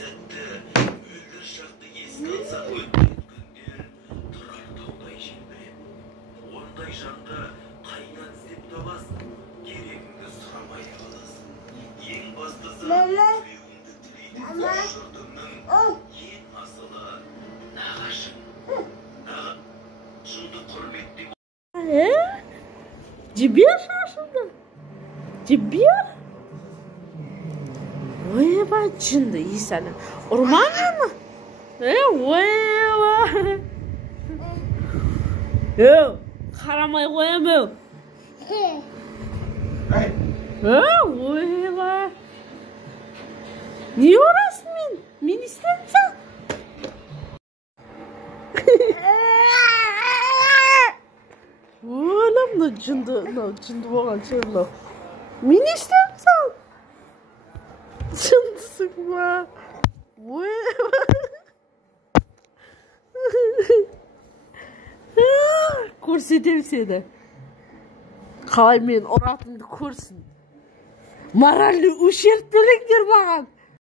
сәтті мөлдір шақты еске алсақ өткен күндер тұрар таудай желбіреп. Ондай жанды қайдан іздеп табасың, керегіңді сұрамай қаласың. Ең бастысы тілеуіңді тілейтін жұртыңның ең асылы нағашың. Нағашыңды құрметтеп. Жібер шашыңды. Жібер. Ойбай, жынды есәлі. Ұрман жаны. Ойбай. Қарамай қоям өу. Ойбай. Не орасың мен? Мен істемсің? Oğlum da cındı boğan şey bu. Minister misin? Cındı sıkma. Көрсетем seni. Қалай мен ұратымды көрсін. Моральный ущерб төлеңдер маған.